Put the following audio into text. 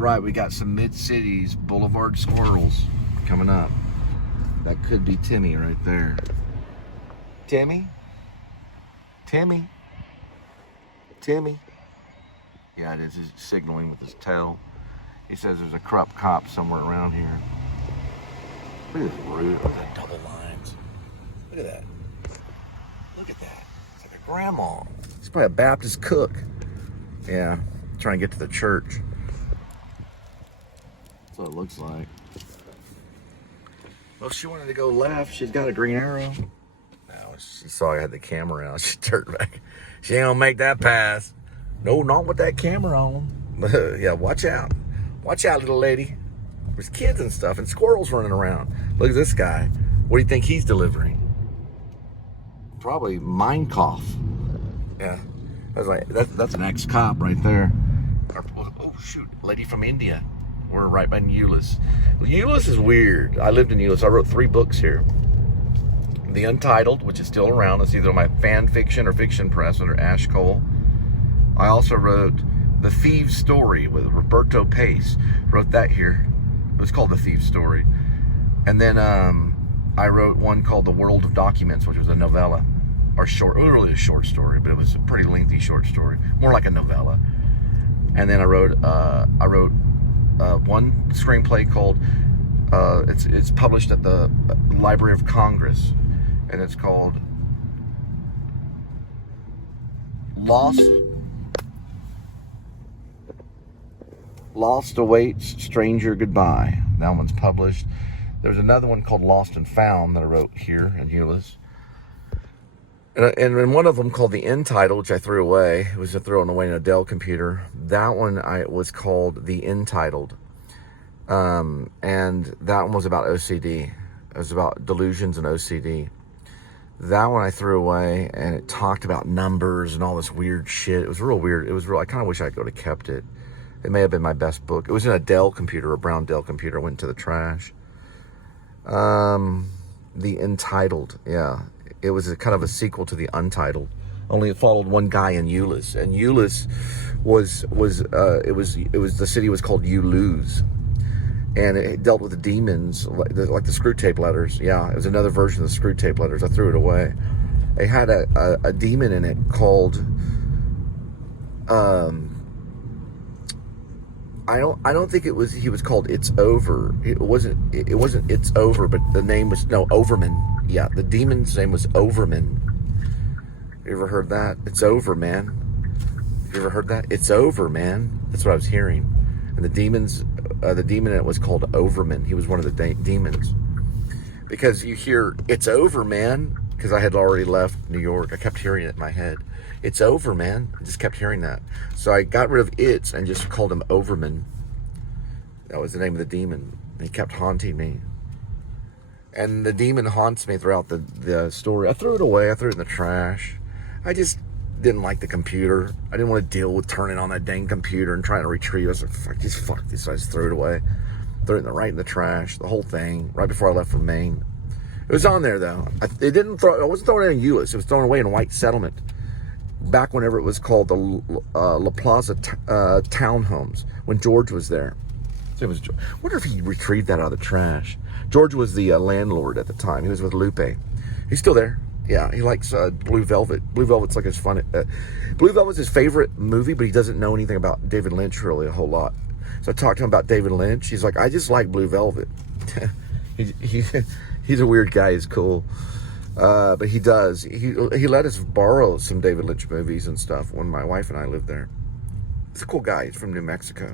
right, we got some Cities Boulevard Squirrels coming up. That could be Timmy right there. Timmy? Timmy? Timmy? Yeah, it is. He's signaling with his tail. He says there's a corrupt cop somewhere around here. Look at this root. Look at the double lines. Look at that. Look at that. It's like a grandma. He's probably a Baptist cook. Yeah, trying to get to the church. That's what it looks like. Well, she wanted to go left. She's got a green arrow. No, she saw I had the camera out. She turned back. She ain't gonna make that pass. No, not with that camera on. Yeah, watch out. Watch out, little lady. There's kids and stuff and squirrels running around. Look at this guy. What do you think he's delivering? Probably mind cough. Yeah. I was like, that's an ex-cop right there. Oh, shoot. Lady from India. We're right by Euless. Well, Euless is weird. I lived in Euless. I wrote 3 books here. The Untitled, which is still around. It's either my fan fiction or fiction press under Ash Cole. I also wrote The Thieves' Story with Roberto Pace. Wrote that here. It was called The Thieves' Story. And then I wrote one called The World of Documents, which was a novella. Or short, it was really a short story, but it was a pretty lengthy short story. More like a novella. And then I wrote one screenplay called, it's published at the Library of Congress. And it's called Lost Awaits Stranger Goodbye. That one's published. There's another one called Lost and Found that I wrote here in Euless. And one of them called The Entitled, which I threw away. It was thrown away in a Dell computer. That one was called The Entitled. And that one was about OCD. It was about delusions and OCD. That one I threw away, and it talked about numbers and all this weird shit. It was real weird. It was real. I kind of wish I could have kept it. It may have been my best book. It was in a Dell computer, a brown Dell computer. It went to the trash. The Entitled, yeah. It was kind of a sequel to The Untitled. Only it followed one guy in Euless, and Euless was the city was called Euluz, and it dealt with the demons like the screw tape letters. Yeah, it was another version of the screw tape letters. I threw it away. It had a demon in it called I don't think he was called It's Over. It wasn't It's Over, but the name was Overman. Yeah, the demon's name was Overman. You ever heard that? It's over, man. You ever heard that? It's over, man. That's what I was hearing. And the demon in it was called Overman. He was one of the demons. Because you hear, it's over, man. Because I had already left New York. I kept hearing it in my head. It's over, man. I just kept hearing that. So I got rid of it's and just called him Overman. That was the name of the demon. And he kept haunting me. And the demon haunts me throughout the story. I threw it away. I threw it in the trash. I just didn't like the computer. I didn't want to deal with turning on that dang computer and trying to retrieve it. I was like, fuck this. So I just threw it away. Threw it right in the trash. The whole thing. Right before I left for Maine. It was on there, though. I wasn't throwing it in Euless. It was thrown away in White Settlement. Back whenever it was called the La Plaza Townhomes. When George was there. So it was. I wonder if he retrieved that out of the trash. George was the landlord at the time. He was with Lupe. He's still there. Yeah, he likes Blue Velvet. Blue Velvet's like his fun. Blue Velvet's his favorite movie, but he doesn't know anything about David Lynch really a whole lot. So I talked to him about David Lynch. He's like, I just like Blue Velvet. He's a weird guy. He's cool. But he does. He let us borrow some David Lynch movies and stuff when my wife and I lived there. He's a cool guy. He's from New Mexico.